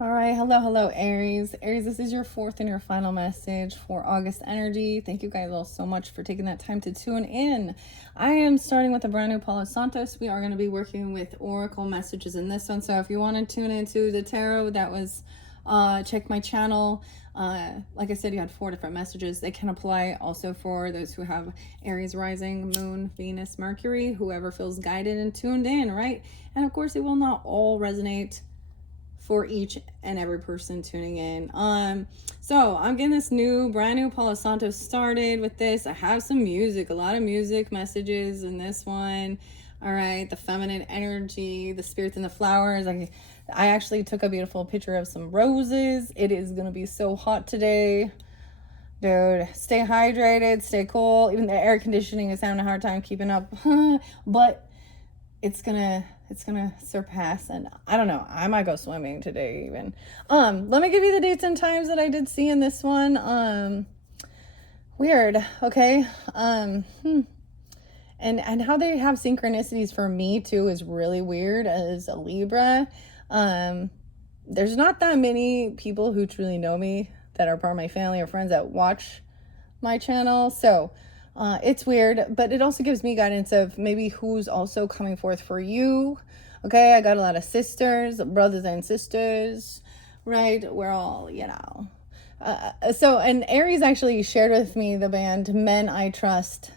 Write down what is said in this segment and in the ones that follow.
All right, hello, Aries. Aries, this is your fourth and your final message for August energy. Thank you guys all so much for taking that time to tune in. I am starting with a brand new Palo Santos. We are going to be working with oracle messages in this one. So if you want to tune into the tarot, that was check my channel. Like I said, you had 4 different messages. They can apply also for those who have Aries rising, Moon, Venus, Mercury, whoever feels guided and tuned in, right? And of course, it will not all resonate for each and every person tuning in. So I'm getting this brand new Palo Santo started with this. I have some music, a lot of music messages in this one. All right, the feminine energy, the spirits and the flowers. I actually took a beautiful picture of some roses. It is gonna be so hot today. Dude, stay hydrated, stay cool. Even the air conditioning is having a hard time keeping up. But it's gonna surpass, and I don't know, I might go swimming today even. Let me give you the dates and times that I did see in this one. Weird. Okay. And how they have synchronicities for me too is really weird as a Libra. There's not that many people who truly know me that are part of my family or friends that watch my channel, so it's weird, but it also gives me guidance of maybe who's also coming forth for you. Okay, I got a lot of sisters, brothers and sisters, right? We're all, and Aries actually shared with me the band Men I Trust,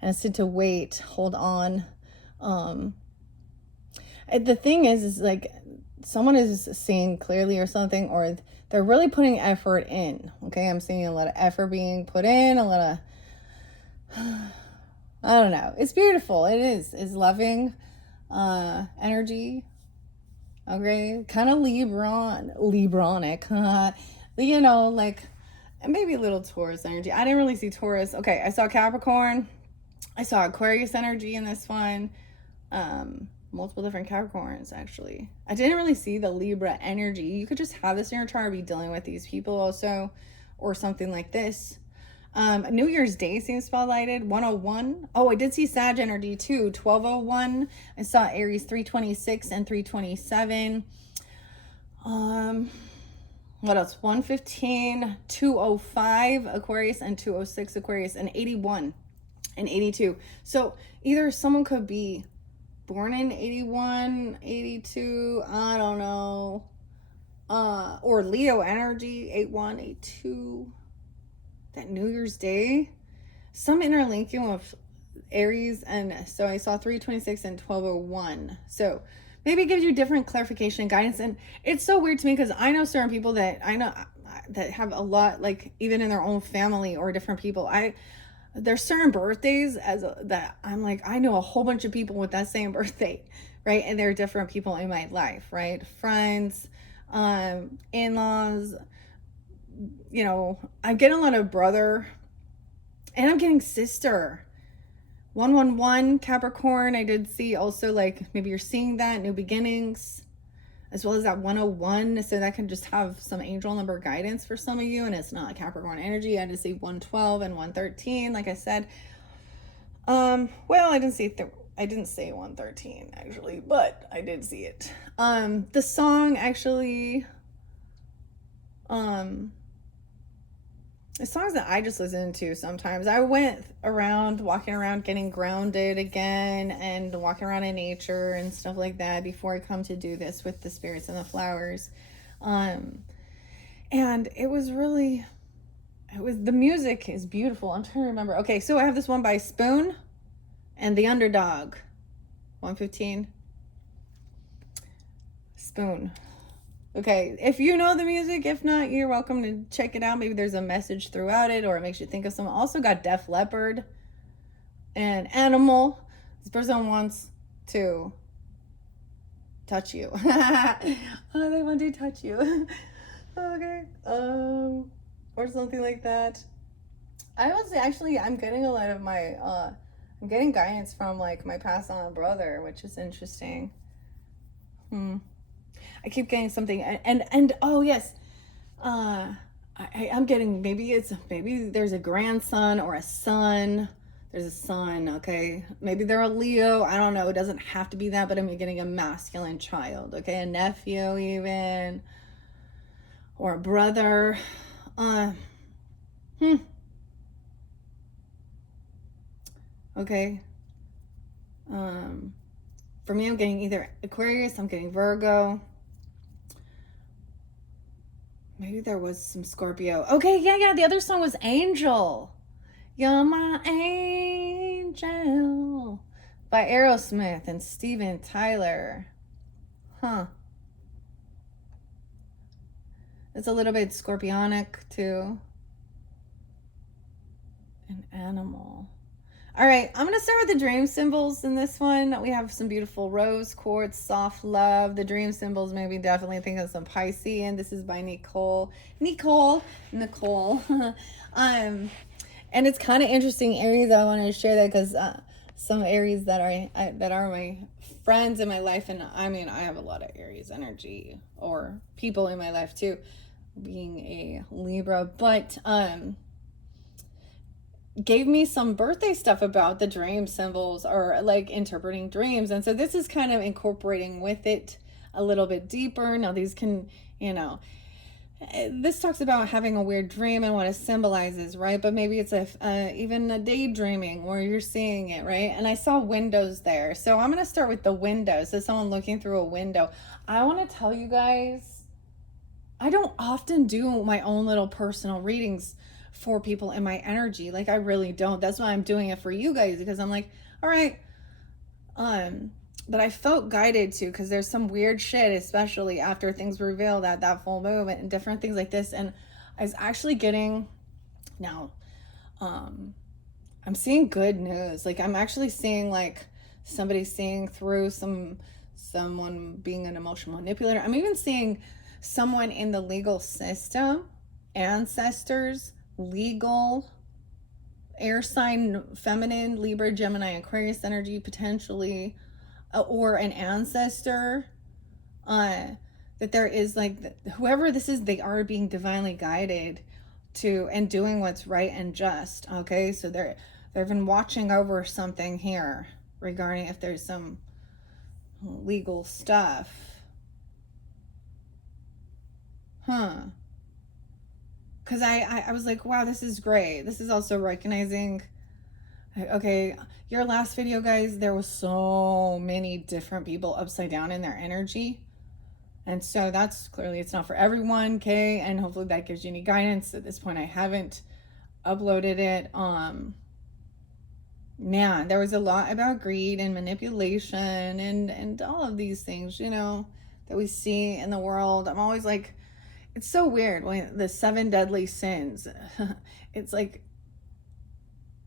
and I said to wait, hold on. The thing is like someone is seeing clearly or something, or they're really putting effort in. Okay, I'm seeing a lot of effort being put in, a lot of I don't know. It's beautiful. It is. It's loving energy. Okay. Kind of Libronic. Like maybe a little Taurus energy. I didn't really see Taurus. Okay. I saw Capricorn. I saw Aquarius energy in this one. Multiple different Capricorns, actually. I didn't really see the Libra energy. You could just have this in your chart, be dealing with these people also, or something like this. New Year's Day seems spotlighted. 101. Oh, I did see Sag energy too. 1201. I saw Aries 326 and 327. What else? 115, 205 Aquarius, and 206 Aquarius, and 81 and 82. So either someone could be born in 81, 82, I don't know. Or Leo energy, 81, 82. That New Year's Day, some interlinking with Aries, and so I saw 326 and 1201. So maybe it gives you different clarification and guidance. And it's so weird to me because I know certain people that I know that have a lot, like even in their own family or different people. There's certain birthdays that I'm like, I know a whole bunch of people with that same birthday, right? And they're different people in my life, right? Friends, in-laws. I'm getting a lot of brother, and I'm getting sister. 111 Capricorn. I did see also, like, maybe you're seeing that new beginnings, as well as that 101. So that can just have some angel number guidance for some of you, and it's not Capricorn energy. I did see 112 and 113, like I said. Well, I didn't say 113 actually, but I did see it. The song actually, the songs that I just listen to sometimes. I went around, walking around, getting grounded again, and walking around in nature and stuff like that before I come to do this with the spirits and the flowers. And the music is beautiful. I'm trying to remember. Okay, so I have this one by Spoon and The Underdog. 115. Spoon. Okay, if you know the music, if not, you're welcome to check it out. Maybe there's a message throughout it, or it makes you think of someone. Also got Def Leppard and Animal. This person wants to touch you. Oh, they want to touch you. Okay. Or something like that. I would say, actually, I'm getting a lot of my, I'm getting guidance from, like, my passed on brother, which is interesting. I keep getting something, and oh yes, I'm getting, maybe there's a grandson or a son. There's a son, okay? Maybe they're a Leo. I don't know. It doesn't have to be that, but I'm getting a masculine child, okay? A nephew even. or a brother. Okay. For me, I'm getting either Aquarius, I'm getting Virgo. Maybe there was some Scorpio. Okay, yeah. The other song was Angel. You're my angel by Aerosmith and Steven Tyler. Huh. It's a little bit scorpionic too. An animal. All right, I'm going to start with the dream symbols in this one. We have some beautiful rose quartz, soft love. The dream symbols made me definitely think of some Piscean. This is by Nicole. And it's kind of interesting, Aries. I wanted to share that because some Aries that are my friends in my life, and I mean, I have a lot of Aries energy, or people in my life too, being a Libra, but gave me some birthday stuff about the dream symbols, or like interpreting dreams. And so this is kind of incorporating with it a little bit deeper. Now these can, this talks about having a weird dream and what it symbolizes, right? But maybe it's even a daydreaming where you're seeing it, right? And I saw windows there. So I'm going to start with the window. So someone looking through a window. I want to tell you guys, I don't often do my own little personal readings for people in my energy. Like, I really don't. That's why I'm doing it for you guys, because I'm like, all right. But I felt guided to, because there's some weird shit, especially after things revealed at that full moon and different things like this. And I was actually getting, now, I'm seeing good news. Like, I'm actually seeing like somebody seeing through someone being an emotional manipulator. I'm even seeing someone in the legal system, ancestors, legal, air sign, feminine, Libra, Gemini, Aquarius energy, potentially, or an ancestor, that there is like, whoever this is, they are being divinely guided to and doing what's right and just. Okay, so they've been watching over something here regarding if there's some legal stuff. Because I was like, wow, this is great. This is also recognizing, okay, your last video, guys, there was so many different people upside down in their energy. And so that's clearly, it's not for everyone, okay? And hopefully that gives you any guidance. At this point, I haven't uploaded it. Man, there was a lot about greed and manipulation and all of these things, that we see in the world. I'm always like, it's so weird when the 7 deadly sins, it's like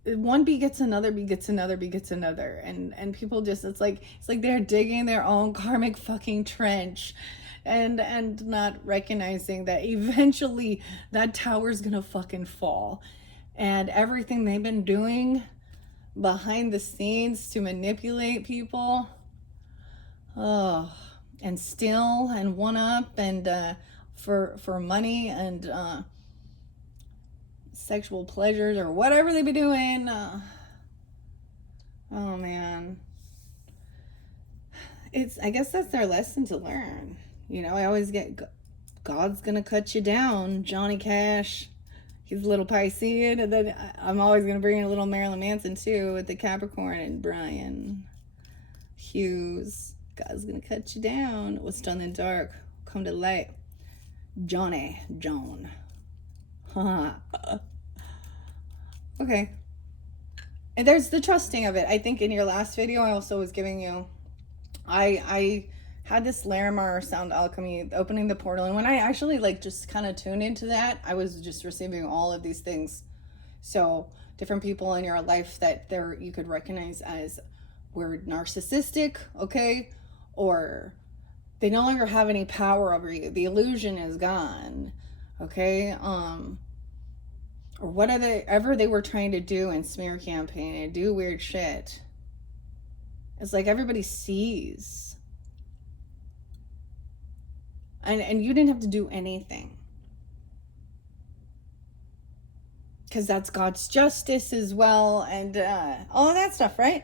one begets another, begets another, begets another. And people just, it's like they're digging their own karmic fucking trench and not recognizing that eventually that tower's gonna fucking fall. And everything they've been doing behind the scenes to manipulate people, and steal and one up and for money and sexual pleasures or whatever they be doing. Oh man, I guess that's their lesson to learn. I always get, God's gonna cut you down, Johnny Cash. He's a little Piscean, and then I'm always gonna bring in a little Marilyn Manson too with the Capricorn and Brian Hughes. God's gonna cut you down. What's done in the dark, come to light. Joan. Okay. And there's the trusting of it. I think in your last video, I also was giving you, I had this Larimar sound alchemy, opening the portal. And when I actually just kind of tuned into that, I was just receiving all of these things. So different people in your life that you could recognize as we're narcissistic, okay? Or they no longer have any power over you. The illusion is gone, okay? Or whatever they were trying to do in smear campaign and do weird shit. It's like everybody sees. And you didn't have to do anything. Because that's God's justice as well, and all of that stuff, right?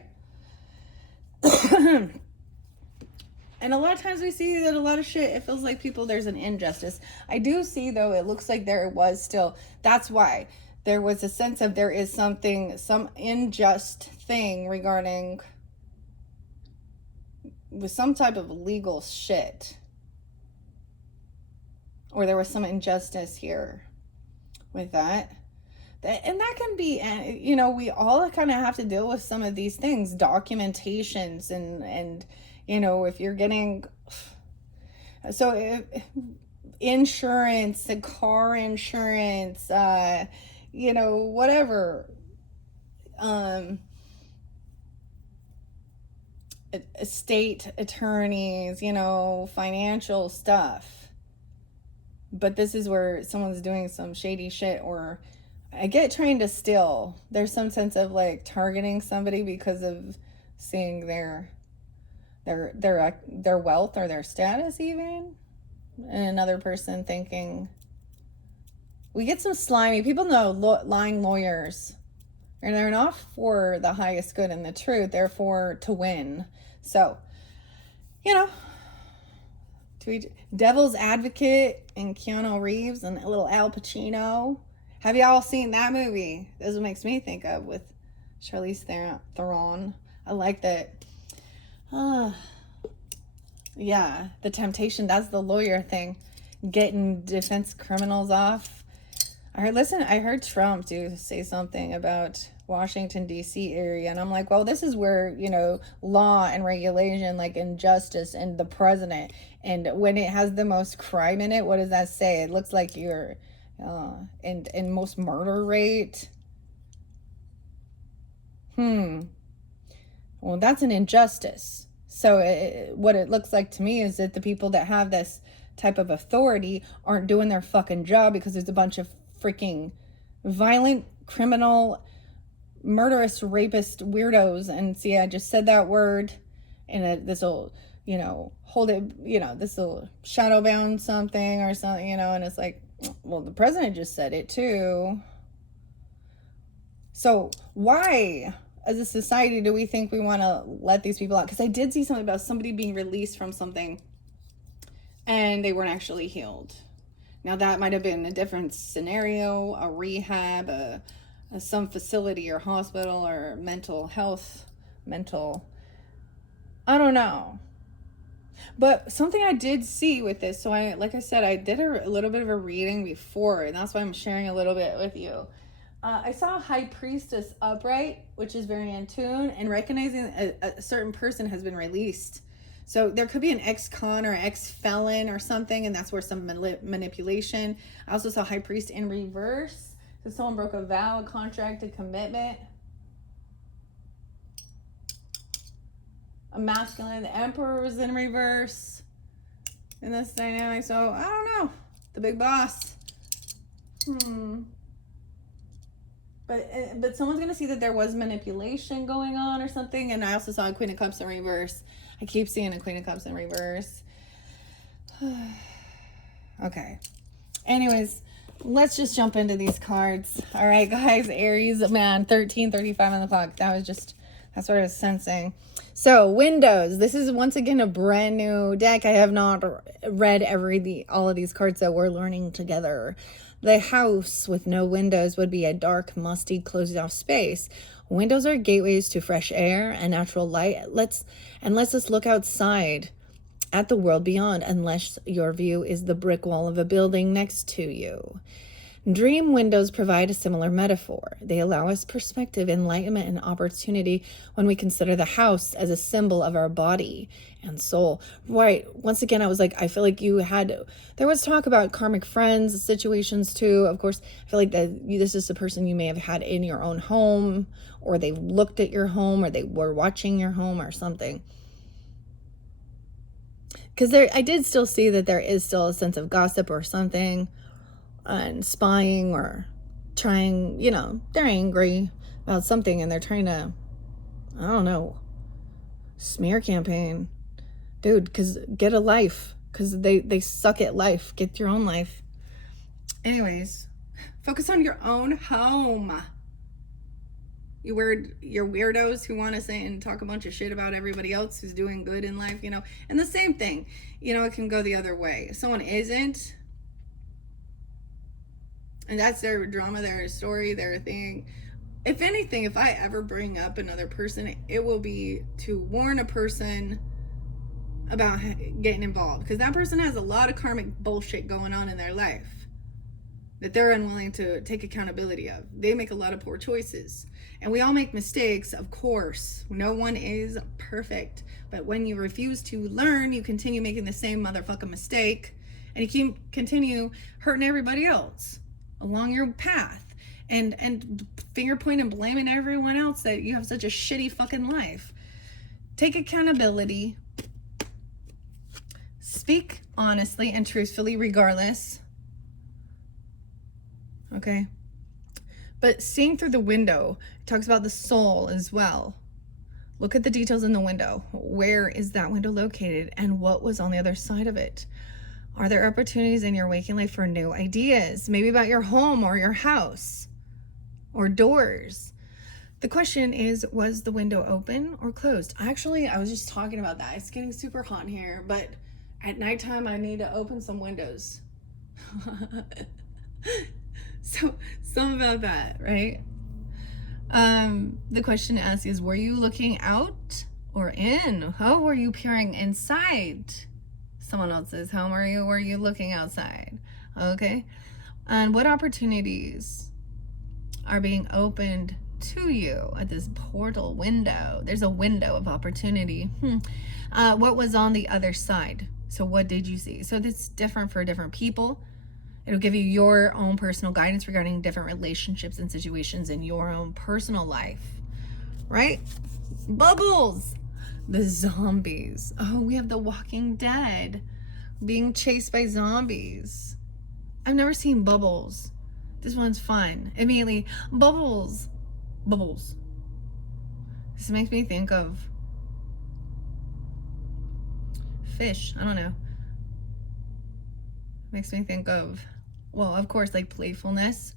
And a lot of times we see that a lot of shit, it feels like there's an injustice. I do see, though, it looks like there was still, that's why there was a sense of there is something, some unjust thing regarding with some type of legal shit. Or there was some injustice here with that. And that can be, you know, we all kind of have to deal with some of these things, documentations and you know, if you're getting, so insurance, car insurance, you know, whatever, estate attorneys, you know, financial stuff. But this is where someone's doing some shady shit, or I get trying to steal. There's some sense of like targeting somebody because of seeing their wealth or their status even, and another person thinking. We get some slimy people. Know lying lawyers, and they're not for the highest good and the truth. They're for to win. So, you know, Devil's Advocate and Keanu Reeves and a little Al Pacino. Have y'all seen that movie? This is what makes me think of with Charlize Theron. I like that. Yeah, the temptation. That's the lawyer thing, getting defense criminals off. I heard Trump say something about Washington D.C. area, and I'm like, well, this is where, you know, law and regulation, like injustice and the president, and when it has the most crime in it, what does that say? It looks like you're and most murder rate. Well, that's an injustice. So what it looks like to me is that the people that have this type of authority aren't doing their fucking job, because there's a bunch of freaking violent, criminal, murderous, rapist weirdos. And see, I just said that word, and this will, you know, hold it, you know, this will shadow bound something or something, you know, and it's like, well, the president just said it too. So why, as a society, do we think we want to let these people out? Because I did see something about somebody being released from something and they weren't actually healed. Now, that might have been a different scenario, a rehab, some facility or hospital or mental health, I don't know. But something I did see with this, so like I said, I did a little bit of a reading before, and that's why I'm sharing a little bit with you. I saw High Priestess upright, which is very in tune, and recognizing a certain person has been released. So there could be an ex-con or ex-felon or something, and that's where some manipulation. I also saw High Priest in reverse. So someone broke a vow, a contract, a commitment. A masculine, the Emperor was in reverse in this dynamic. So I don't know. The big boss. But someone's going to see that there was manipulation going on or something. And I also saw a Queen of Cups in reverse. I keep seeing a Queen of Cups in reverse. Okay. Anyways, let's just jump into these cards. All right, guys. Aries, man, 13:35 on the clock. That's what I was sensing. So, windows. This is once again a brand new deck. I have not read all of these cards that we're learning together. The house with no windows would be a dark, musty, closed off space. Windows are gateways to fresh air and natural light. Let's us look outside at the world beyond, unless your view is the brick wall of a building next to you. Dream windows provide a similar metaphor. They allow us perspective, enlightenment, and opportunity when we consider the house as a symbol of our body and soul. Right. Once again, I was like, I feel like there was talk about karmic friends situations too. Of course, I feel like this is the person you may have had in your own home, or they looked at your home, or they were watching your home or something. Because I did still see that there is still a sense of gossip or something, and spying, or trying, they're angry about something and they're trying to, I don't know, smear campaign. Dude, because get a life, because they suck at life. Get your own life. Anyways, focus on your own home. Your weirdos who want to say and talk a bunch of shit about everybody else who's doing good in life, you know. And the same thing, you know, it can go the other way. If someone isn't, and that's their drama, their story, their thing. If anything, if I ever bring up another person, it will be to warn a person about getting involved, because that person has a lot of karmic bullshit going on in their life that they're unwilling to take accountability of. They make a lot of poor choices, and we all make mistakes, of course. No one is perfect, but when you refuse to learn, you continue making the same motherfucking mistake, and you keep continue hurting everybody else along your path, and finger pointing and blaming everyone else that you have such a shitty fucking life. Take accountability. Speak honestly and truthfully regardless. Okay? But seeing through the window, it talks about the soul as well. Look at the details in the window. Where is that window located, and what was on the other side of it? Are there opportunities in your waking life for new ideas? Maybe about your home or your house or doors. The question is, was the window open or closed? Actually, I was just talking about that. It's getting super hot in here, but at nighttime, I need to open some windows. So, something about that, right? The question to ask is, were you looking out or in? How were you peering inside someone else's home, or were you looking outside? Okay. And what opportunities are being opened to you at this portal window? There's a window of opportunity. What was on the other side? So what did you see? So that's different for different people. It'll give you your own personal guidance regarding different relationships and situations in your own personal life, right? Bubbles. The zombies. Oh, we have the Walking Dead being chased by zombies. I've never seen Bubbles. This one's fun. Immediately, Bubbles. Bubbles. This makes me think of fish. I don't know. Makes me think of, well, of course, like playfulness.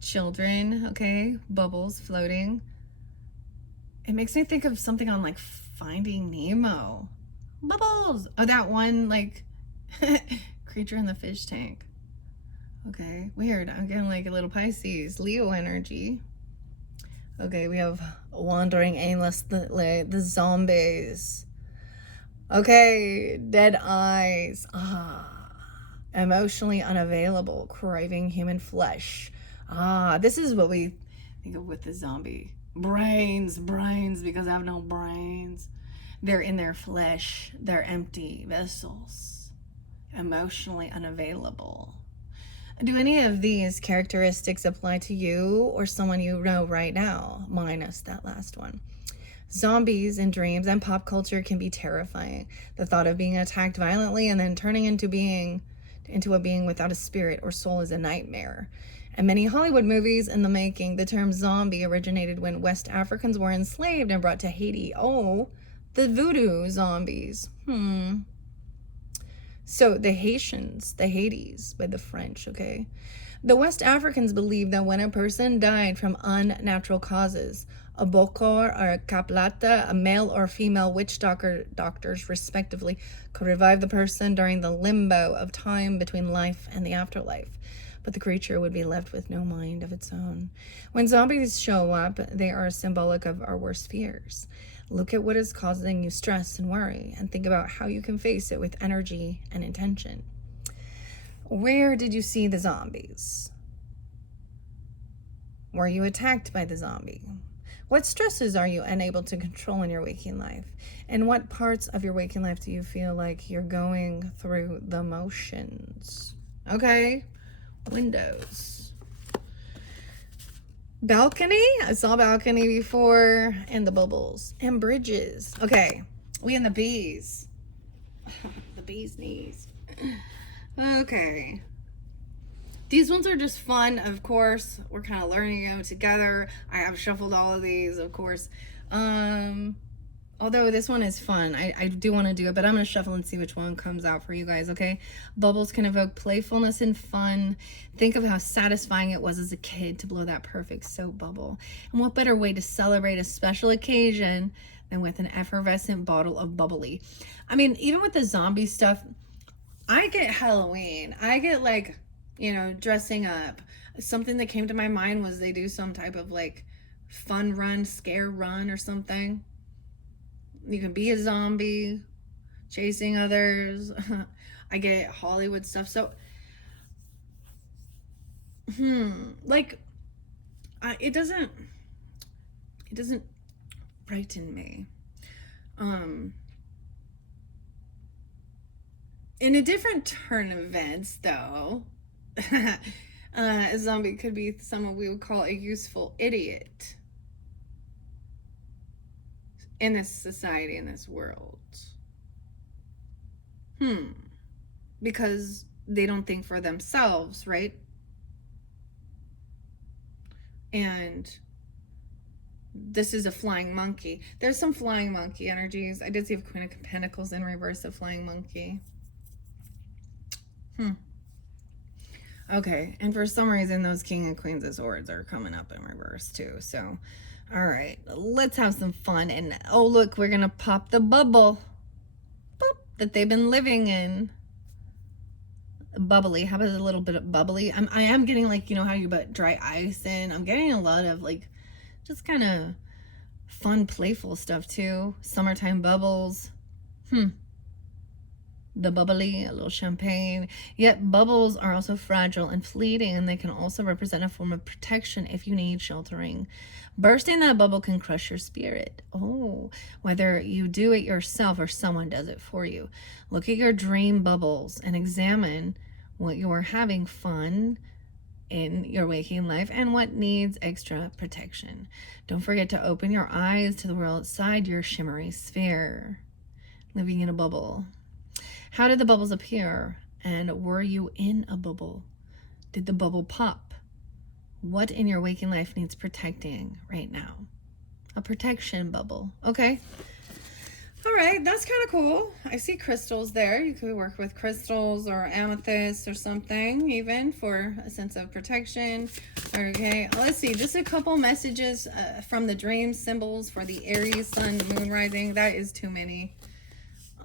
Children, okay? Bubbles floating. It makes me think of something on like Finding Nemo. Bubbles. Oh, that one like creature in the fish tank. Okay, weird. I'm getting like a little Pisces, Leo energy. Okay, we have wandering aimlessly, the zombies. Okay, dead eyes. Emotionally unavailable, craving human flesh. This is what we think of with the zombie. Brains, because I have no brains. They're in their flesh. They're empty vessels. Emotionally unavailable. Do any of these characteristics apply to you or someone you know right now, minus that last one? Zombies in dreams and pop culture can be terrifying. The thought of being attacked violently and then turning into a being without a spirit or soul is a nightmare. In many Hollywood movies in the making, the term zombie originated when West Africans were enslaved and brought to Haiti. Oh, the voodoo zombies. So the Haitians, the Hades by the French, okay? The West Africans believed that when a person died from unnatural causes, a bokor or a kaplata, a male or female witch doctors respectively, could revive the person during the limbo of time between life and the afterlife. But the creature would be left with no mind of its own. When zombies show up, they are symbolic of our worst fears. Look at what is causing you stress and worry, and think about how you can face it with energy and intention. Where did you see the zombies? Were you attacked by the zombie? What stresses are you unable to control in your waking life? And what parts of your waking life do you feel like you're going through the motions? Okay, windows. Balcony, I saw balcony before, and the bubbles, and bridges. Okay, we and the bees. The bee's knees. Okay. These ones are just fun, of course. We're kind of learning them together. I have shuffled all of these, of course. Although this one is fun. I do want to do it, but I'm going to shuffle and see which one comes out for you guys, okay? Bubbles can evoke playfulness and fun. Think of how satisfying it was as a kid to blow that perfect soap bubble. And what better way to celebrate a special occasion than with an effervescent bottle of bubbly? I mean, even with the zombie stuff, I get Halloween. I get like, dressing up. Something that came to my mind was they do some type of like fun run, scare run or something. You can be a zombie chasing others. I get Hollywood stuff. So, like, it doesn't frighten me. In a different turn of events, though, a zombie could be someone we would call a useful idiot in this society, in this world. Because they don't think for themselves, right? And this is a flying monkey. There's some flying monkey energies. I did see a Queen of Pentacles in reverse, a flying monkey. Okay, and for some reason, those King and Queens of Swords are coming up in reverse too. So, all right, let's have some fun. And oh, look, we're gonna pop the bubble, boop, that they've been living in. Bubbly. How about a little bit of bubbly? I am getting like, how you put dry ice in. I'm getting a lot of like, just kind of fun, playful stuff too. Summertime bubbles. The bubbly, a little champagne. Yet bubbles are also fragile and fleeting, and they can also represent a form of protection if you need sheltering. Bursting that bubble can crush your spirit. Oh, whether you do it yourself or someone does it for you. Look at your dream bubbles and examine what you are having fun in your waking life and what needs extra protection. Don't forget to open your eyes to the world outside your shimmery sphere. Living in a bubble. How did the bubbles appear? And were you in a bubble? Did the bubble pop? What in your waking life needs protecting right now? A protection bubble. Okay. All right, that's kind of cool. I see crystals there. You could work with crystals or amethyst or something even for a sense of protection. Okay, let's see. Just a couple messages from the dream symbols for the Aries, Sun, Moon, Rising. That is too many.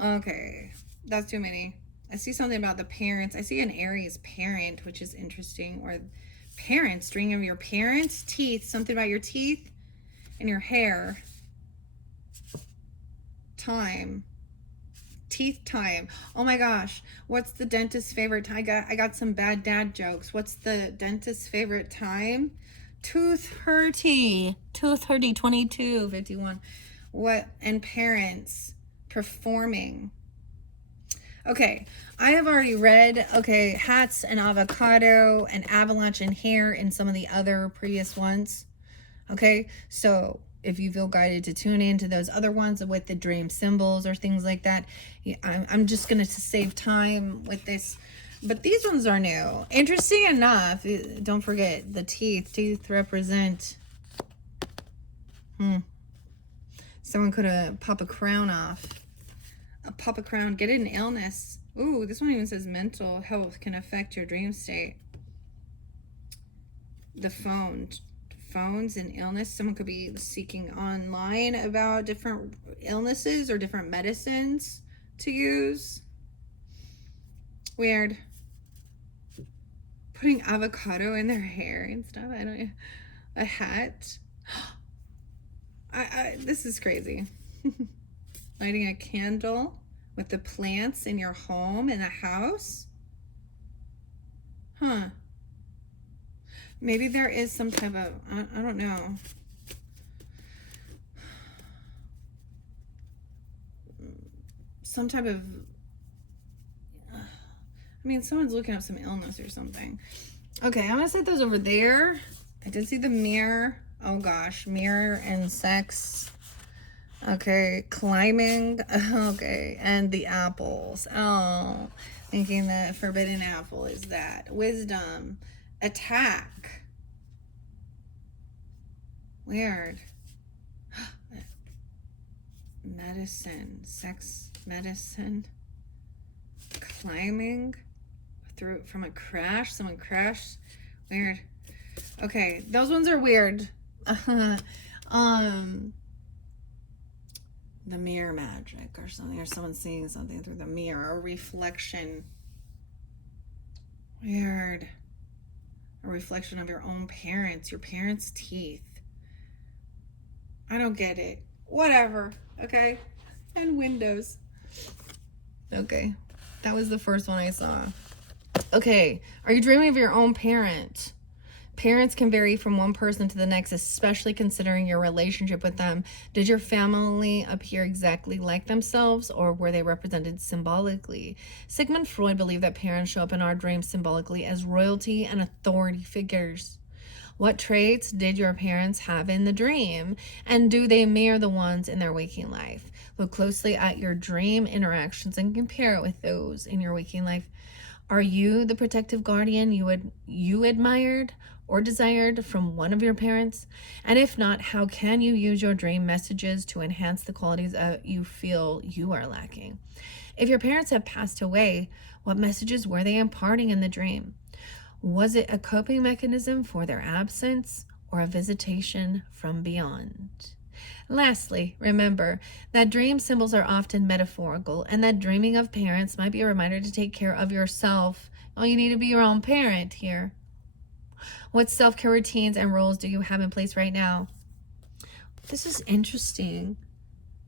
Okay, that's too many. I see something about the parents. I see an Aries parent, which is interesting. Or parents, dreaming of your parents' teeth. Something about your teeth and your hair. Time. Teeth time. Oh my gosh. What's the dentist's favorite time? I got some bad dad jokes. What's the dentist's favorite time? Tooth hurty. Tooth hurty 22:51. What? And parents performing. Okay, I have already read, hats and avocado and avalanche and hair in some of the other previous ones. Okay, so if you feel guided to tune into those other ones with the dream symbols or things like that, I'm just going to save time with this. But these ones are new. Interesting enough, don't forget the teeth. Teeth represent... Someone could have popped a crown off. Pop a crown, get an illness. Ooh, this one even says mental health can affect your dream state. The phones and illness. Someone could be seeking online about different illnesses or different medicines to use. Weird. Putting avocado in their hair and stuff. I don't. A hat. This is crazy. Lighting a candle with the plants in your home, in a house. Maybe there is some type of, I don't know. Some type of, someone's looking up some illness or something. Okay, I'm gonna set those over there. I did see the mirror. Oh gosh, mirror and sex. Okay, climbing. Okay, and the apples. Oh, thinking the forbidden apple is that. Wisdom. Attack. Weird. medicine, sex medicine, climbing through from a crash. Someone crashed. Weird. Okay, those ones are weird. The mirror magic or something, or someone seeing something through the mirror, or reflection. Weird. A reflection of your own parents, your parents' teeth. I don't get it. Whatever. Okay. And windows. Okay. That was the first one I saw. Okay. Are you dreaming of your own parent? Parents can vary from one person to the next, especially considering your relationship with them. Did your family appear exactly like themselves, or were they represented symbolically? Sigmund Freud believed that parents show up in our dreams symbolically as royalty and authority figures. What traits did your parents have in the dream, and do they mirror the ones in their waking life? Look closely at your dream interactions and compare it with those in your waking life. Are you the protective guardian you admired or desired from one of your parents? And if not, how can you use your dream messages to enhance the qualities you feel you are lacking? If your parents have passed away, what messages were they imparting in the dream? Was it a coping mechanism for their absence or a visitation from beyond? Lastly, remember that dream symbols are often metaphorical, and that dreaming of parents might be a reminder to take care of yourself. Oh, you need to be your own parent here. What self-care routines and rules do you have in place right now? This is interesting.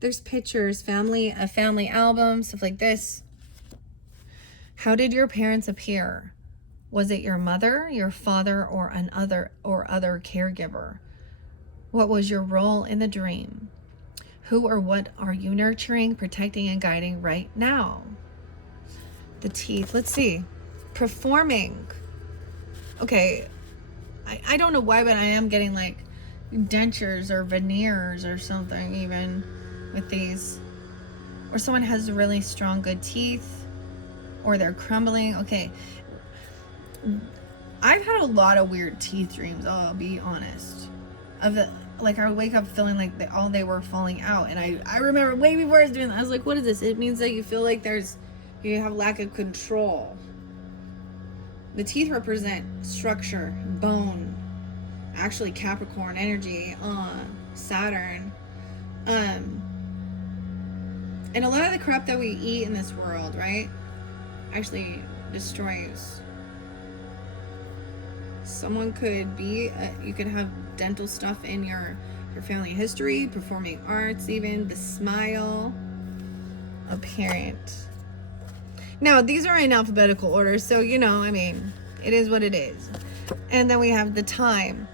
There's pictures, family album, stuff like this. How did your parents appear? Was it your mother, your father, or other caregiver? What was your role in the dream? Who or what are you nurturing, protecting, and guiding right now? The teeth. Let's see. Performing. Okay. I don't know why, but I am getting like dentures or veneers or something even with these. Or someone has really strong, good teeth. Or they're crumbling. Okay. I've had a lot of weird teeth dreams, I'll be honest. Like I would wake up feeling like they were falling out, and I remember way before I was doing that, I was like, what is this? It means that you feel like you have lack of control. The teeth represent structure, bone, actually Capricorn energy, Saturn, and a lot of the crap that we eat in this world, right, actually destroys. Someone could be, you could have dental stuff in your family history, performing arts, even the smile, a parent. Now, these are in alphabetical order, so, I mean, it is what it is. And then we have the time.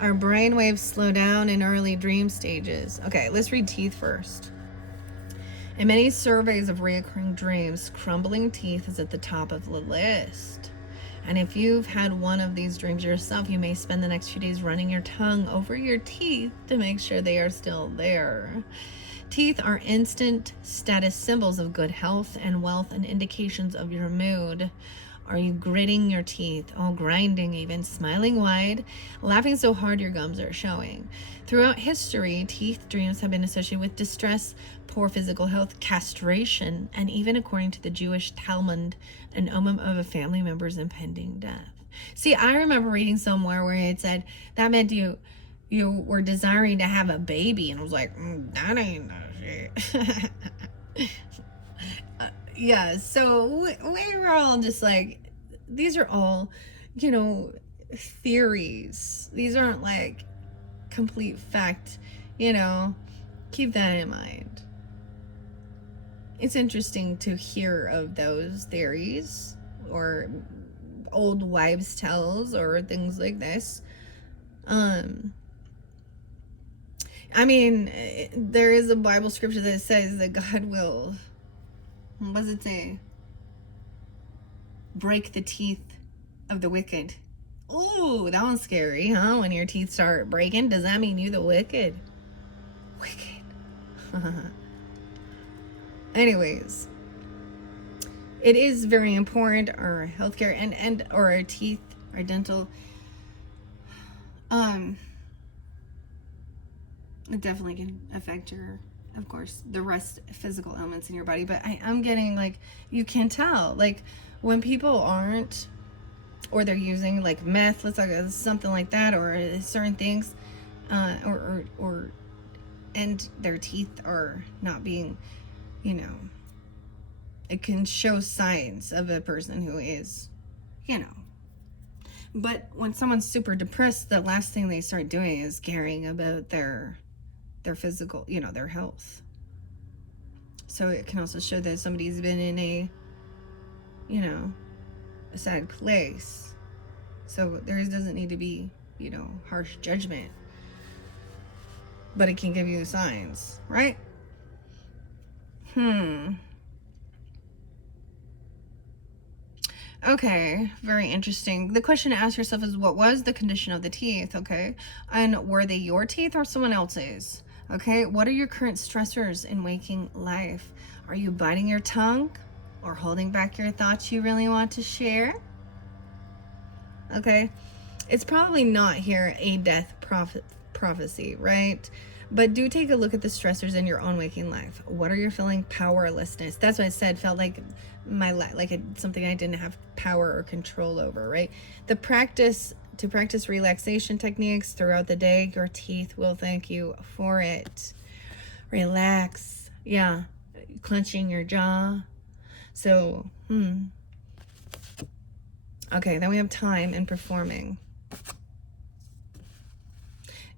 Our brain waves slow down in early dream stages. Okay, let's read teeth first. In many surveys of recurring dreams, crumbling teeth is at the top of the list. And if you've had one of these dreams yourself, you may spend the next few days running your tongue over your teeth to make sure they are still there. Teeth are instant status symbols of good health and wealth and indications of your mood. Are you gritting your teeth? Oh, grinding even, smiling wide, laughing so hard your gums are showing. Throughout history, teeth dreams have been associated with distress, poor physical health, castration, and even according to the Jewish Talmud, an omen of a family member's impending death. See, I remember reading somewhere where it said that meant you were desiring to have a baby, and I was like, that ain't no shit. Yeah, so we were all just like, these are all, theories. These aren't like complete fact, keep that in mind. It's interesting to hear of those theories or old wives' tales or things like this. I mean, there is a Bible scripture that says that God will, what does it say? Break the teeth of the wicked. Ooh, that one's scary, huh? When your teeth start breaking, does that mean you the wicked? Wicked. Anyways, it is very important, our healthcare and or our teeth, our dental. it definitely can affect your, of course, the rest physical elements in your body. But I'm getting like, you can tell, like when people aren't, or they're using like meth, let's like something like that, or certain things, or and their teeth are not being, you know, it can show signs of a person who is, you know. But when someone's super depressed, the last thing they start doing is caring about their physical, you know, their health. So it can also show that somebody's been in a, you know, a sad place. So there doesn't need to be, you know, harsh judgment. But it can give you signs, right? Okay, very interesting. The question to ask yourself is, what was the condition of the teeth, okay? And were they your teeth or someone else's? Okay, what are your current stressors in waking life? Are you biting your tongue or holding back your thoughts you really want to share? Okay, it's probably not here a death prophecy, right? But do take a look at the stressors in your own waking life. What are you feeling? Powerlessness. That's what I said. Felt like something I didn't have power or control over, right? To practice relaxation techniques throughout the day, your teeth will thank you for it. Relax. Yeah. Clenching your jaw. So, okay, then we have time and performing.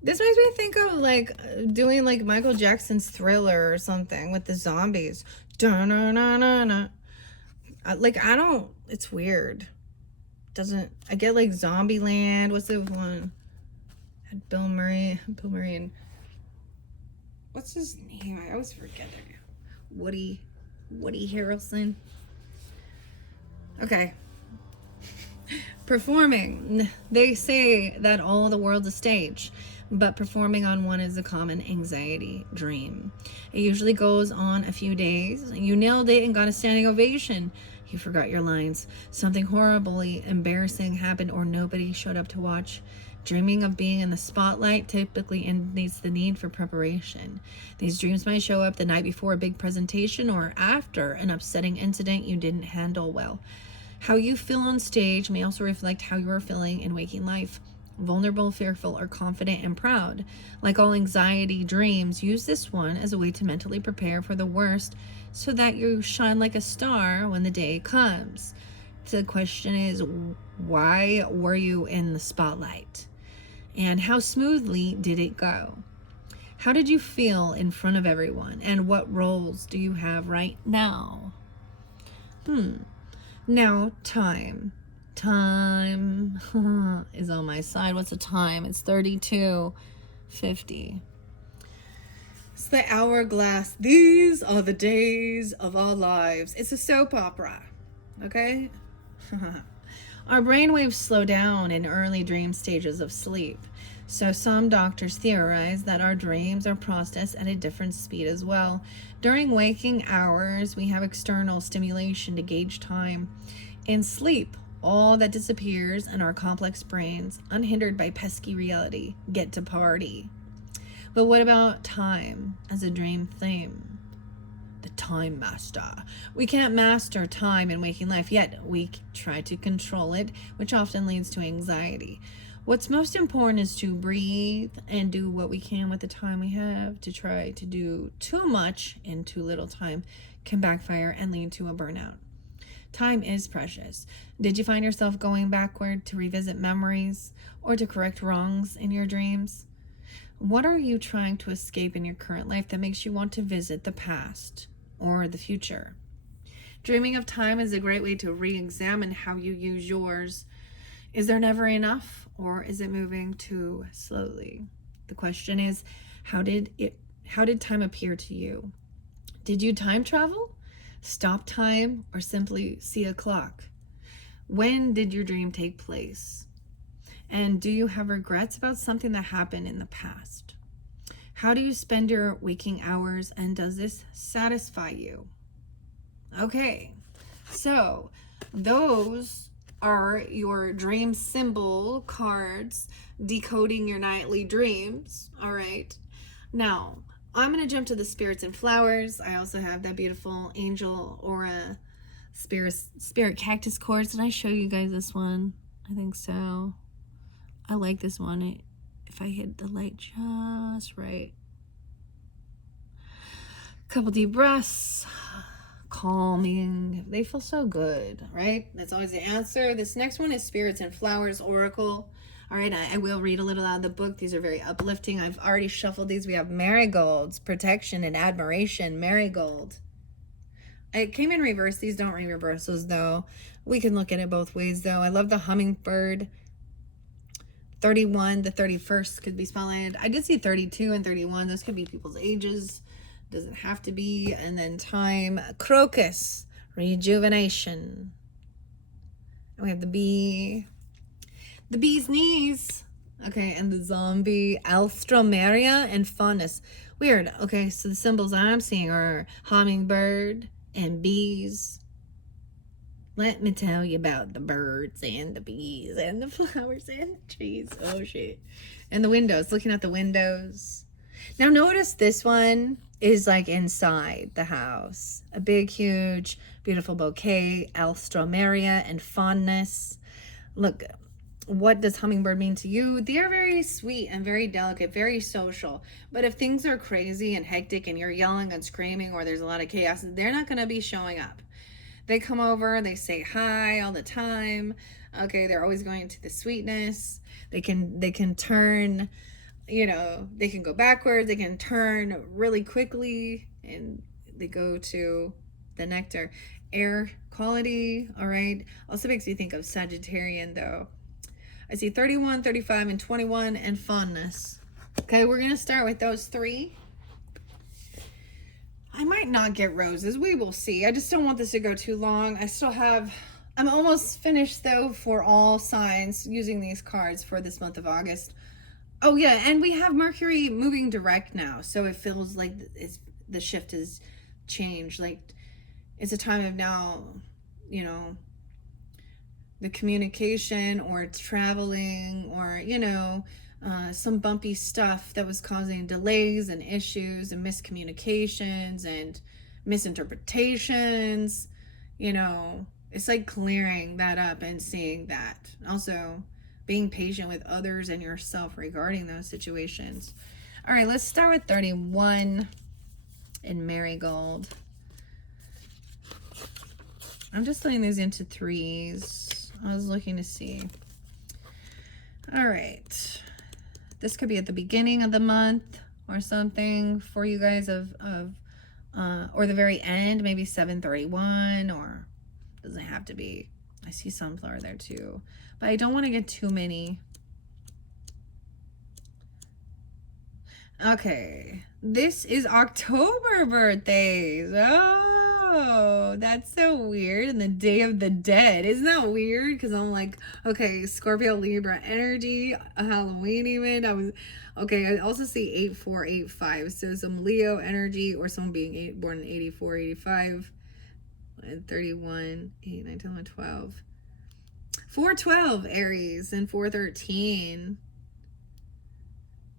This makes me think of like doing like Michael Jackson's Thriller or something with the zombies. Da-na-na-na-na. Like, I don't, it's weird. I get like Zombieland. What's the one? Had Bill Murray and, what's his name? I always forget it. Woody Harrelson. Okay. Performing. They say that all the world's a stage, but performing on one is a common anxiety dream. It usually goes on a few days. You nailed it and got a standing ovation. You forgot your lines. Something horribly embarrassing happened or nobody showed up to watch. Dreaming of being in the spotlight typically indicates the need for preparation. These dreams might show up the night before a big presentation or after an upsetting incident you didn't handle well. How you feel on stage may also reflect how you are feeling in waking life. Vulnerable, fearful, or confident and proud. Like all anxiety dreams, use this one as a way to mentally prepare for the worst so that you shine like a star when the day comes. The question is, why were you in the spotlight? And how smoothly did it go? How did you feel in front of everyone? And what roles do you have right now? Now, time. Time is on my side. What's the time? It's 32:50. It's the hourglass. These are the days of our lives. It's a soap opera. Okay? Our brainwaves slow down in early dream stages of sleep. So some doctors theorize that our dreams are processed at a different speed as well. During waking hours, we have external stimulation to gauge time. In sleep, all that disappears and our complex brains, unhindered by pesky reality, get to party. But what about time as a dream theme? The time master. We can't master time in waking life, yet we try to control it, which often leads to anxiety. What's most important is to breathe and do what we can with the time we have. To try to do too much in too little time can backfire and lead to a burnout. Time is precious. Did you find yourself going backward to revisit memories or to correct wrongs in your dreams? What are you trying to escape in your current life that makes you want to visit the past or the future? Dreaming of time is a great way to re-examine how you use yours. Is there never enough, or is it moving too slowly? The question is, how did time appear to you? Did you time travel? Stop time, or simply see a clock? When did your dream take place? And do you have regrets about something that happened in the past? How do you spend your waking hours, and does this satisfy you? Okay, so those are your dream symbol cards decoding your nightly dreams. All right. Now, I'm going to jump to the spirits and flowers. I also have that beautiful angel aura spirit cactus quartz. Did I show you guys this one? I think so. I like this one. If I hit the light just right. Couple deep breaths. Calming. They feel so good, right? That's always the answer. This next one is Spirits and Flowers Oracle. All right, I will read a little out of the book. These are very uplifting. I've already shuffled these. We have Marigolds, Protection and Admiration. Marigold. It came in reverse. These don't read reversals, though. We can look at it both ways, though. I love the hummingbird. 31, the 31st could be spotlighted. I did see 32 and 31. Those could be people's ages. Doesn't have to be. And then time. Crocus. Rejuvenation. And we have the bee. The bee's knees. Okay, and the zombie. Alstroemeria and fondness. Weird. Okay, so the symbols I'm seeing are hummingbird and bees. Let me tell you about the birds and the bees and the flowers and the trees. Oh, shit. And the windows. Looking at the windows. Now, notice this one is like inside the house. A big, huge, beautiful bouquet. Alstroemeria and fondness. Look, what does hummingbird mean to you? They are very sweet and very delicate, very social. But if things are crazy and hectic and you're yelling and screaming or there's a lot of chaos, they're not going to be showing up. They come over, they say hi all the time. Okay, they're always going to the sweetness. They can turn, you know, they can go backwards, they can turn really quickly, and they go to the nectar. Air quality, all right. Also makes me think of Sagittarian, though. I see 31, 35, and 21, and fondness. Okay, we're going to start with those three. I might not get roses. We will see. I just don't want this to go too long. I'm almost finished, though, for all signs using these cards for this month of August. Oh, yeah, and we have Mercury moving direct now, so it feels like the shift has changed. Like, it's a time of now, you know, the communication or traveling or, you know, some bumpy stuff that was causing delays and issues and miscommunications and misinterpretations. You know, it's like clearing that up and seeing that. Also, being patient with others and yourself regarding those situations. All right, let's start with 31 in Marigold. I'm just putting these into threes. I was looking to see. All right. This could be at the beginning of the month or something for you guys or the very end, maybe 7/31, or doesn't have to be. I see sunflower there too, but I don't want to get too many. Okay, this is October birthdays. Oh, that's so weird. And the Day of the Dead. Isn't that weird? Because I'm like, okay, Scorpio, Libra energy, a Halloween even. I also see 8485. So some Leo energy or someone being born in 84, 85, and 31, 8, 9, 10, 11, 12. 412 Aries and 413.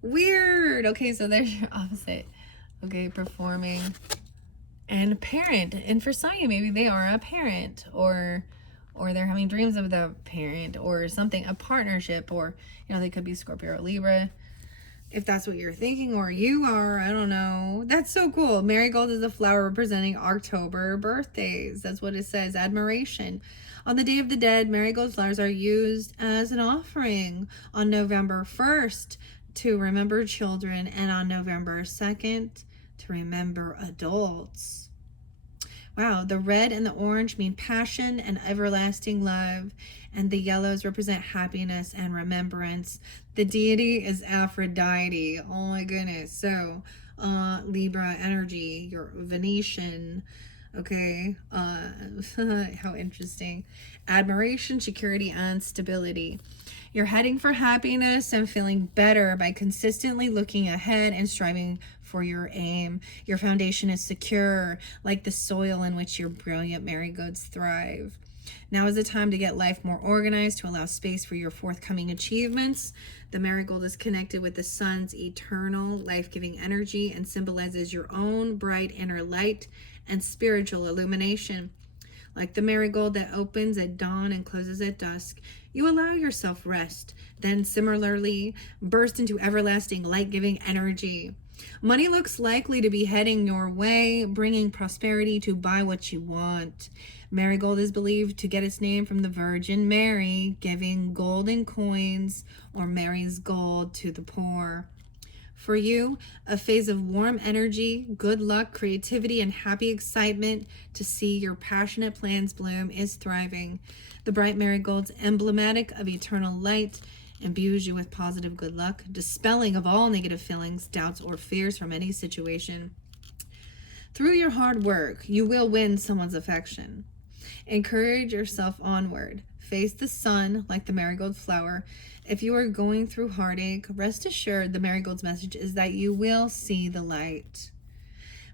Weird. Okay, so there's your opposite. Okay, performing. And a parent, and for some of you, maybe they are a parent, or they're having dreams of the parent, or something, a partnership, or, you know, they could be Scorpio or Libra, if that's what you're thinking, or you are, I don't know. That's so cool. Marigold is a flower representing October birthdays. That's what it says. Admiration. On the Day of the Dead, marigold flowers are used as an offering on November 1st to remember children, and on November 2nd to remember adults. Wow, the red and the orange mean passion and everlasting love, and the yellows represent happiness and remembrance. The deity is Aphrodite. Oh my goodness. So, Libra energy, your Venetian. Okay, how interesting. Admiration, security, and stability. You're heading for happiness and feeling better by consistently looking ahead and striving for your aim. Your foundation is secure, like the soil in which your brilliant marigolds thrive. Now is the time to get life more organized to allow space for your forthcoming achievements. The marigold is connected with the sun's eternal life-giving energy and symbolizes your own bright inner light and spiritual illumination. Like the marigold that opens at dawn and closes at dusk, you allow yourself rest, then similarly burst into everlasting light-giving energy. Money looks likely to be heading your way, bringing prosperity to buy what you want. Marigold is believed to get its name from the Virgin Mary, giving golden coins or Mary's gold to the poor. For you, a phase of warm energy, good luck, creativity, and happy excitement to see your passionate plans bloom is thriving. The bright marigold's emblematic of eternal light imbues you with positive good luck, dispelling of all negative feelings, doubts, or fears from any situation. Through your hard work, you will win someone's affection. Encourage yourself onward. Face the sun like the marigold flower. If you are going through heartache, rest assured the marigold's message is that you will see the light.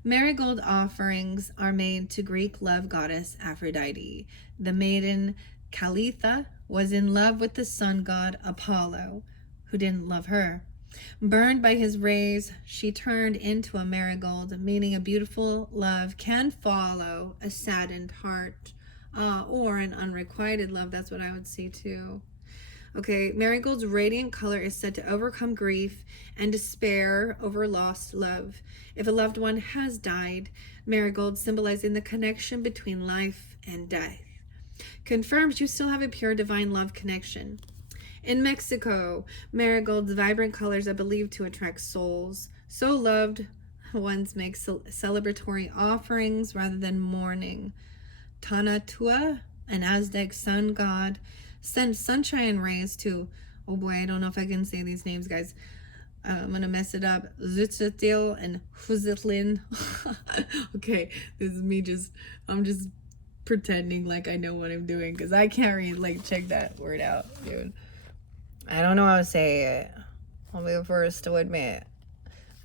Marigold offerings are made to Greek love goddess Aphrodite. The maiden Calitha was in love with the sun god Apollo, who didn't love her. Burned by his rays, she turned into a marigold, meaning a beautiful love can follow a saddened heart, or an unrequited love. That's what I would see too. Okay, marigold's radiant color is said to overcome grief and despair over lost love. If a loved one has died, marigold, symbolizing the connection between life and death, confirms you still have a pure divine love connection. In Mexico, marigold's vibrant colors are believed to attract souls. So loved ones make celebratory offerings rather than mourning. Tanatua, an Aztec sun god, sent sunshine rays to, oh boy, I don't know if I can say these names, guys. I'm going to mess it up. Zutzitl and Huzitlin. Okay, this is me I'm just pretending like I know what I'm doing because I can't read. Like, check that word out, dude. I don't know how to say it. I'll be the first to admit.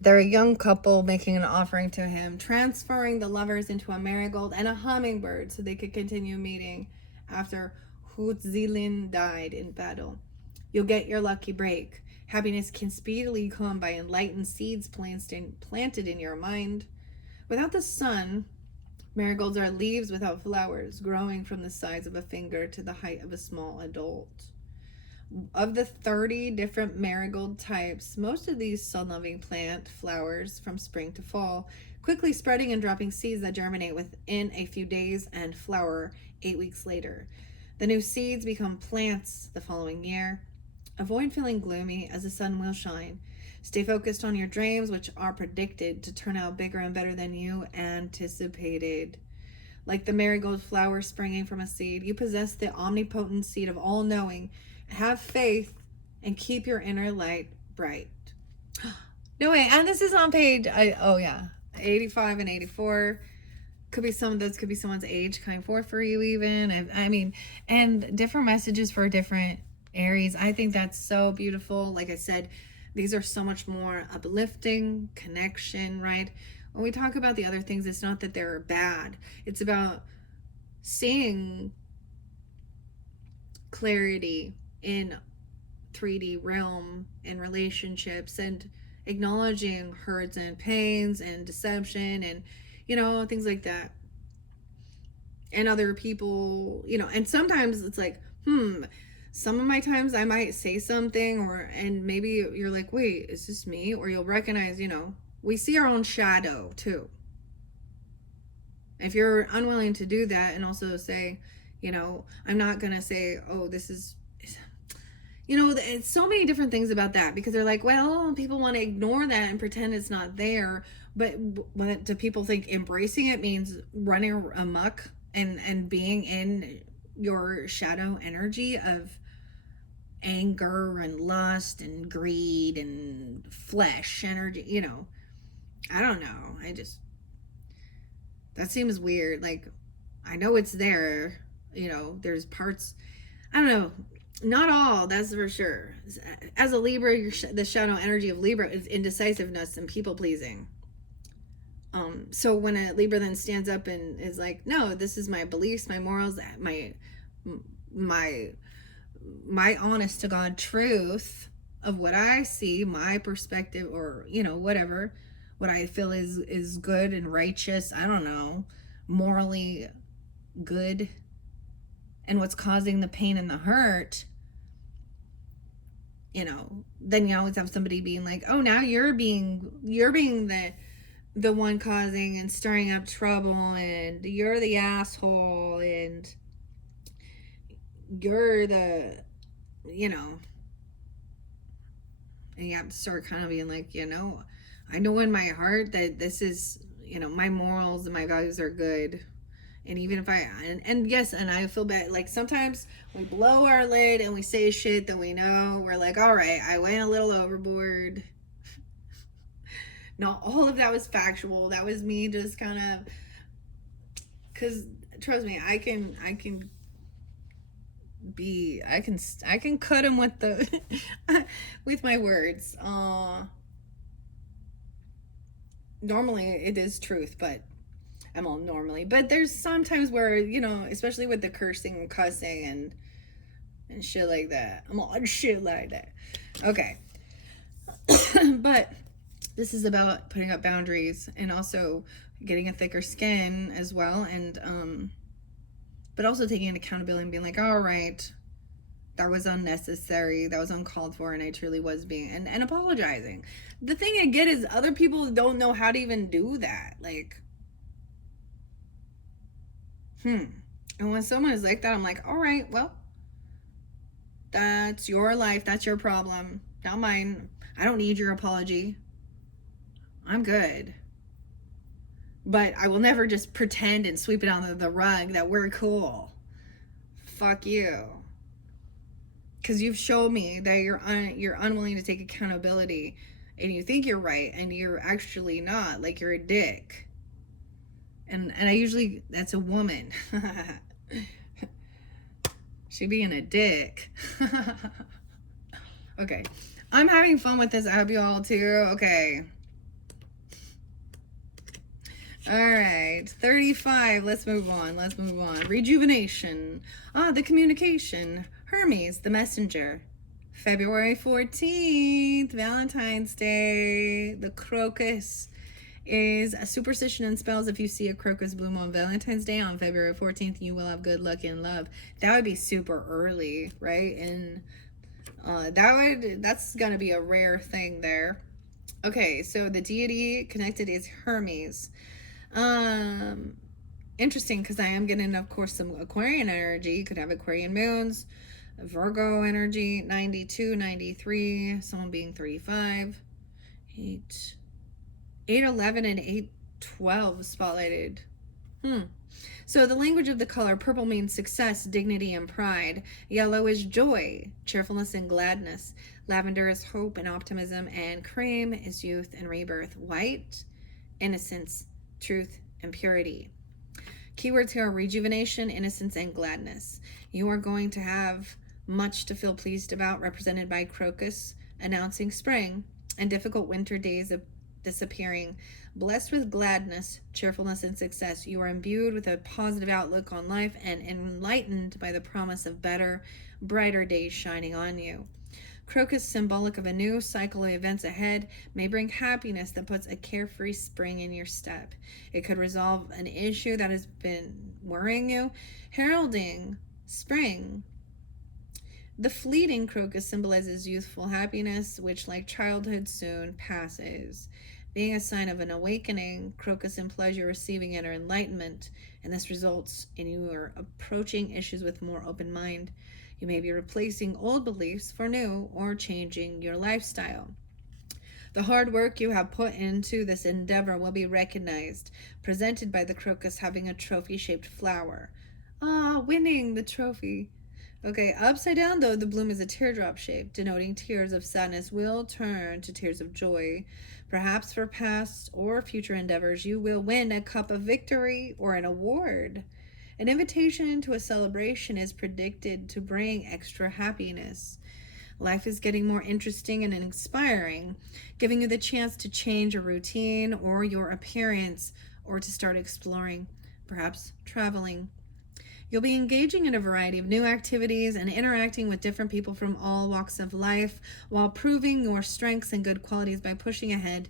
They're a young couple making an offering to him, transferring the lovers into a marigold and a hummingbird so they could continue meeting after Hutzilin died in battle. You'll get your lucky break. Happiness can speedily come by enlightened seeds planted in your mind. Without the sun, marigolds are leaves without flowers, growing from the size of a finger to the height of a small adult. Of the 30 different marigold types, most of these sun-loving plant flowers from spring to fall, quickly spreading and dropping seeds that germinate within a few days and flower 8 weeks later. The new seeds become plants the following year. Avoid feeling gloomy, as the sun will shine. Stay focused on your dreams, which are predicted to turn out bigger and better than you anticipated. Like the marigold flower springing from a seed, you possess the omnipotent seed of all-knowing. Have faith and keep your inner light bright. No way, and this is on page 85 and 84. Could be someone's age coming forth for you even. I mean, and different messages for different Aries. I think that's so beautiful. Like I said, these are so much more uplifting, connection, right? When we talk about the other things, it's not that they're bad. It's about seeing clarity in 3D realm and relationships and acknowledging hurts and pains and deception and, you know, things like that. And other people, you know, and sometimes it's like, some of my times I might say something and maybe you're like, wait, is this me? Or you'll recognize, you know, we see our own shadow too. If you're unwilling to do that and also say, you know, I'm not going to say, oh, this is, you know, it's so many different things about that because they're like, well, people want to ignore that and pretend it's not there. But do people think embracing it means running amok and being in your shadow energy of anger and lust and greed and flesh energy? You know, I don't know. That seems weird. Like, I know it's there. You know, there's parts, I don't know, not all, that's for sure. As a Libra, the shadow energy of Libra is indecisiveness and people pleasing. So when a Libra then stands up and is like, no, this is my beliefs, my morals, my my my honest to God truth of what I see, my perspective, or whatever, what I feel is good and righteous, I don't know, morally good, and what's causing the pain and the hurt, then you always have somebody being like, "Oh, now you're being the one causing and stirring up trouble, and you're the asshole, and you're the you know and you have to start kind of being like, I know in my heart that this is, my morals and my values are good. And even if and yes, and I feel bad. Like sometimes we blow our lid and we say shit that we know. We're like, all right, I went a little overboard. Not all of that was factual. That was me just kind of, because trust me, I can cut him with the with my words. Normally it is truth, but I'm all normally. But there's sometimes where, especially with the cursing and cussing and shit like that. I'm all shit like that. Okay. But this is about putting up boundaries and also getting a thicker skin as well, and but also taking accountability and being like, all right, that was unnecessary, that was uncalled for, and I truly was being and apologizing. The thing I get is other people don't know how to even do that. Like, and when someone is like that, I'm like, all right, well, that's your life, that's your problem, not mine. I don't need your apology. I'm good. But I will never just pretend and sweep it under the rug that we're cool. Fuck you. Because you've shown me that you're unwilling to take accountability, and you think you're right, and you're actually not. Like, you're a dick. And I usually, that's a woman. She being a dick. Okay. I'm having fun with this. I hope you all too. Okay. All right, 35. Let's move on. Rejuvenation. The communication. Hermes, the messenger. February 14th, Valentine's Day. The crocus is a superstition and spells. If you see a crocus bloom on Valentine's Day on February 14th, you will have good luck in love. That would be super early, right? And that's gonna be a rare thing there. Okay, so the deity connected is Hermes. Interesting, because I am getting, of course, some Aquarian energy. You could have Aquarian moons, Virgo energy, 92, 93, someone being 35, 811 and 812 spotlighted. So the language of the color, purple means success, dignity, and pride. Yellow is joy, cheerfulness, and gladness. Lavender is hope and optimism, and cream is youth and rebirth. White, innocence, truth, and purity. Keywords here are rejuvenation, innocence, and gladness. You are going to have much to feel pleased about, represented by crocus, announcing spring, and difficult winter days of disappearing. Blessed with gladness, cheerfulness, and success. You are imbued with a positive outlook on life and enlightened by the promise of better, brighter days shining on you. Crocus, symbolic of a new cycle of events ahead, may bring happiness that puts a carefree spring in your step. It could resolve an issue that has been worrying you, heralding spring. The fleeting crocus symbolizes youthful happiness, which, like childhood, soon passes. Being a sign of an awakening, crocus implies you're receiving inner enlightenment, and this results in you are approaching issues with more open mind. You may be replacing old beliefs for new or changing your lifestyle. The hard work you have put into this endeavor will be recognized, presented by the crocus having a trophy-shaped flower. Winning the trophy. Okay, upside down though, the bloom is a teardrop shape, denoting tears of sadness will turn to tears of joy. Perhaps for past or future endeavors, you will win a cup of victory or an award. An invitation to a celebration is predicted to bring extra happiness. Life is getting more interesting and inspiring, giving you the chance to change a routine or your appearance, or to start exploring, perhaps traveling. You'll be engaging in a variety of new activities and interacting with different people from all walks of life while proving your strengths and good qualities by pushing ahead.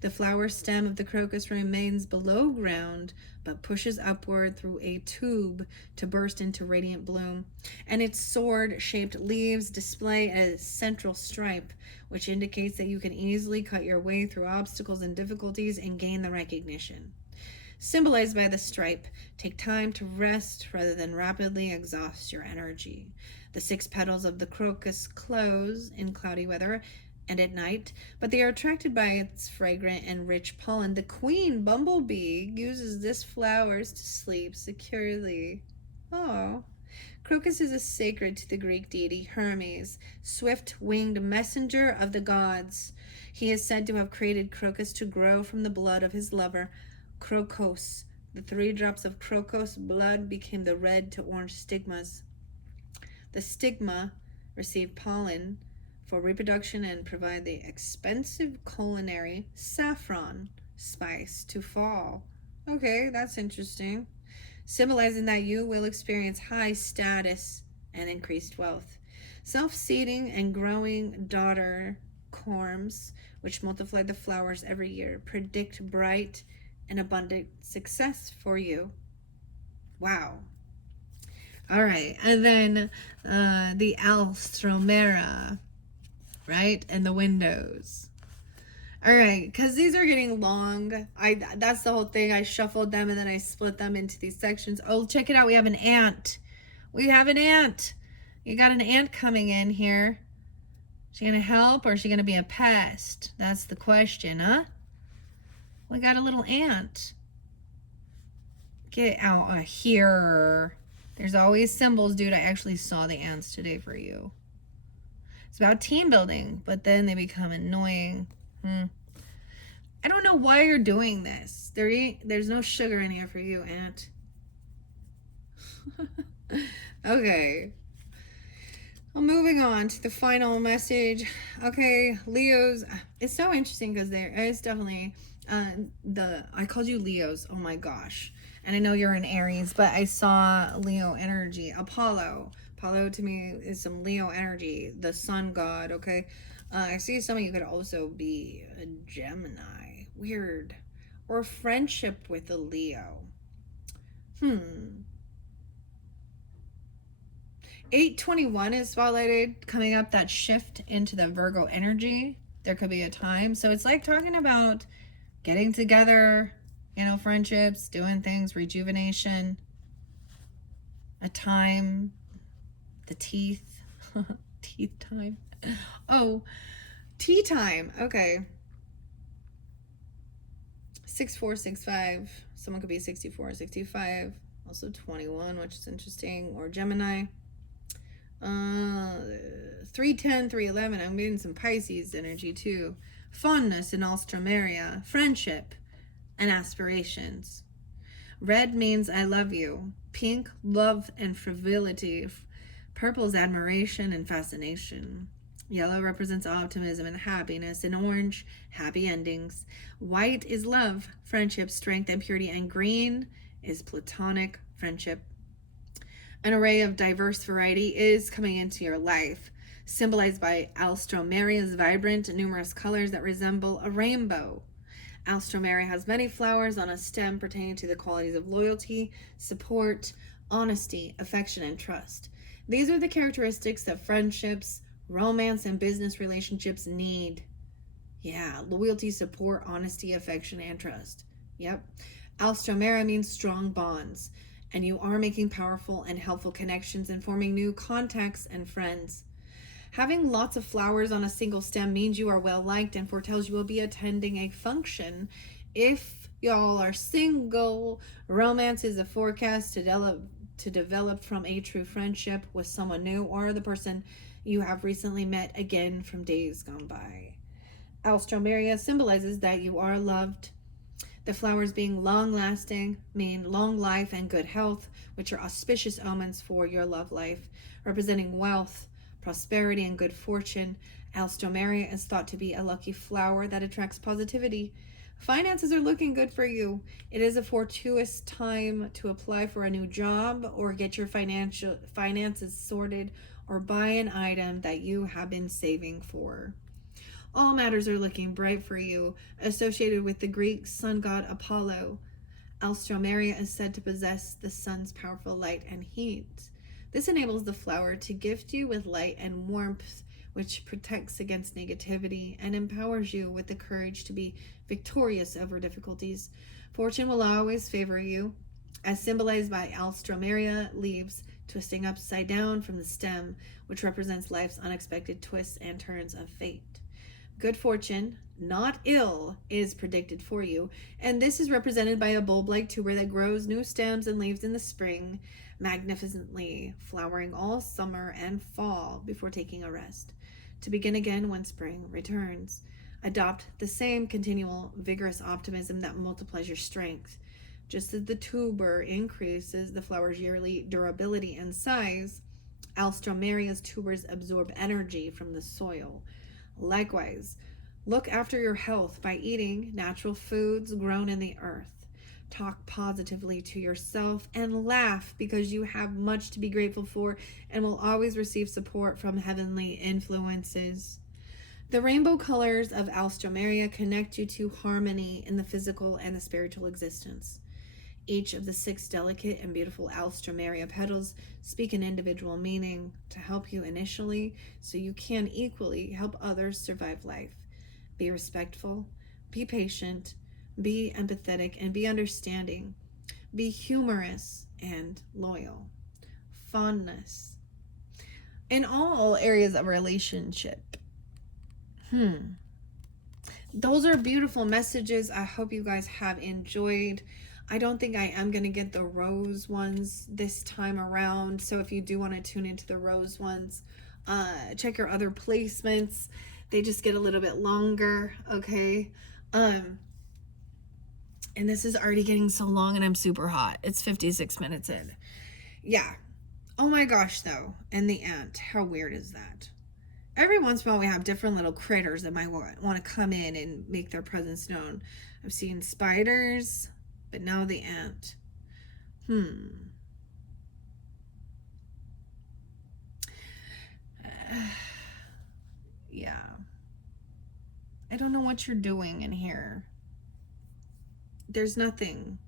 The flower stem of the crocus remains below ground but pushes upward through a tube to burst into radiant bloom, and its sword-shaped leaves display a central stripe, which indicates that you can easily cut your way through obstacles and difficulties and gain the recognition. Symbolized by the stripe, take time to rest rather than rapidly exhaust your energy. The 6 petals of the crocus close in cloudy weather and at night, but they are attracted by its fragrant and rich pollen. The queen bumblebee uses this flowers to sleep securely. Oh. Crocus is a sacred to the Greek deity Hermes, swift-winged messenger of the gods. He is said to have created crocus to grow from the blood of his lover, Crocus. The 3 drops of crocus blood became the red to orange stigmas. The stigma receive pollen for reproduction and provide the expensive culinary saffron spice to fall. Okay, that's interesting. Symbolizing that you will experience high status and increased wealth. Self-seeding and growing daughter corms, which multiply the flowers every year, predict bright and abundant success for you. Wow. All right, and then the alstromera, right, and the windows. All right, because these are getting long. That's the whole thing. I shuffled them and then I split them into these sections. Oh, check it out. We have an ant. We have an ant. You got an ant coming in here. Is she going to help or is she going to be a pest? That's the question, huh? We got a little ant. Get out of here. There's always symbols, dude. I actually saw the ants today for you. It's about team building, but then they become annoying. I don't know why you're doing this. There's no sugar in here for you, ant. Okay. Well, moving on to the final message. Okay, Leos. It's so interesting because there is definitely I called you Leos. Oh my gosh. And I know you're an Aries, but I saw Leo energy. Apollo to me is some Leo energy, the sun god. Okay. I see some of you could also be a Gemini. Weird. Or friendship with a Leo. 821 is spotlighted, coming up, that shift into the Virgo energy. There could be a time. So it's like talking about getting together, friendships, doing things, rejuvenation, a time, the teeth, teeth time. Oh, tea time. Okay. 6465. Someone could be 64 or 65. Also 21, which is interesting. Or Gemini. 310, 311. I'm getting some Pisces energy too. Fondness and alstroemeria. Friendship and aspirations. Red means I love you. Pink, love and frivolity. Purple is admiration and fascination. Yellow represents optimism and happiness. And orange, happy endings. White is love, friendship, strength, and purity. And green is platonic friendship. An array of diverse variety is coming into your life, symbolized by alstromeria's vibrant, numerous colors that resemble a rainbow. Alstroemeria has many flowers on a stem pertaining to the qualities of loyalty, support, honesty, affection, and trust. These are the characteristics that friendships, romance, and business relationships need. Yeah, loyalty, support, honesty, affection, and trust. Yep. Alstroemeria means strong bonds, and you are making powerful and helpful connections and forming new contacts and friends. Having lots of flowers on a single stem means you are well liked and foretells you will be attending a function. If y'all are single, romance is a forecast to develop from a true friendship with someone new or the person you have recently met again from days gone by. Alstroemeria symbolizes that you are loved. The flowers being long-lasting mean long life and good health, which are auspicious omens for your love life, representing wealth, prosperity, and good fortune. Alstroemeria is thought to be a lucky flower that attracts positivity. Finances are looking good for you. It is a fortuitous time to apply for a new job or get your finances sorted or buy an item that you have been saving for. All matters are looking bright for you, associated with the Greek sun god Apollo. Alstroemeria is said to possess the sun's powerful light and heat. This enables the flower to gift you with light and warmth, which protects against negativity and empowers you with the courage to be victorious over difficulties. Fortune will always favor you, as symbolized by Alstroemeria leaves twisting upside down from the stem, which represents life's unexpected twists and turns of fate. Good fortune, not ill, is predicted for you, and this is represented by a bulb-like tuber that grows new stems and leaves in the spring, magnificently flowering all summer and fall before taking a rest, to begin again when spring returns. Adopt the same continual, vigorous optimism that multiplies your strength. Just as the tuber increases the flower's yearly durability and size, Alstromeria's tubers absorb energy from the soil. Likewise, look after your health by eating natural foods grown in the earth. Talk positively to yourself and laugh because you have much to be grateful for and will always receive support from heavenly influences. The rainbow colors of Alstroemeria connect you to harmony in the physical and the spiritual existence. Each of the 6 delicate and beautiful Alstroemeria petals speak an individual meaning to help you initially so you can equally help others survive life. Be respectful, be patient, be empathetic, and be understanding. Be humorous and loyal. Fondness. In all areas of relationship. Those are beautiful messages. I hope you guys have enjoyed. I don't think I am going to get the rose ones this time around. So if you do want to tune into the rose ones, check your other placements. They just get a little bit longer, okay? And this is already getting so long and I'm super hot. It's 56 minutes in. Yeah. Oh my gosh, though. And the ant. How weird is that? Every once in a while we have different little critters that might want to come in and make their presence known. I've seen spiders, but now the ant. Yeah. I don't know what you're doing in here. There's nothing.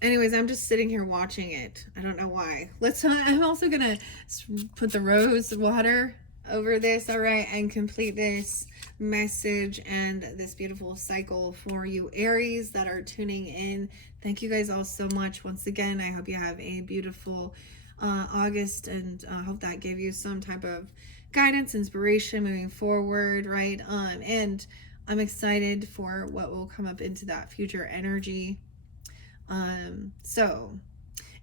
Anyways, I'm just sitting here watching it. I don't know why. I'm also gonna put the rose water over this, all right, and complete this message and this beautiful cycle for you Aries that are tuning in. Thank you guys all so much. Once again, I hope you have a beautiful August, and I hope that gave you some type of guidance, inspiration moving forward, right? And I'm excited for what will come up into that future energy. So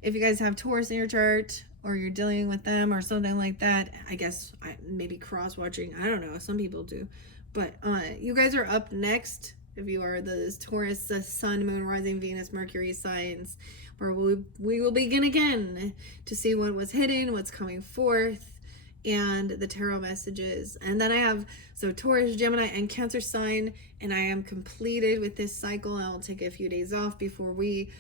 if you guys have Taurus in your chart or you're dealing with them or something like that, I guess maybe cross watching, I don't know, some people do, but you guys are up next. If you are the Taurus, the Sun, Moon, Rising, Venus, Mercury signs, where we will begin again to see what was hidden, what's coming forth, and the tarot messages. And then I have Taurus, Gemini, and Cancer sign, and I am completed with this cycle. I'll take a few days off before we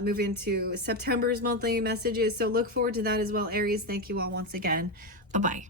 move into September's monthly messages. So look forward to that as well, Aries. Thank you all once again. Bye-bye.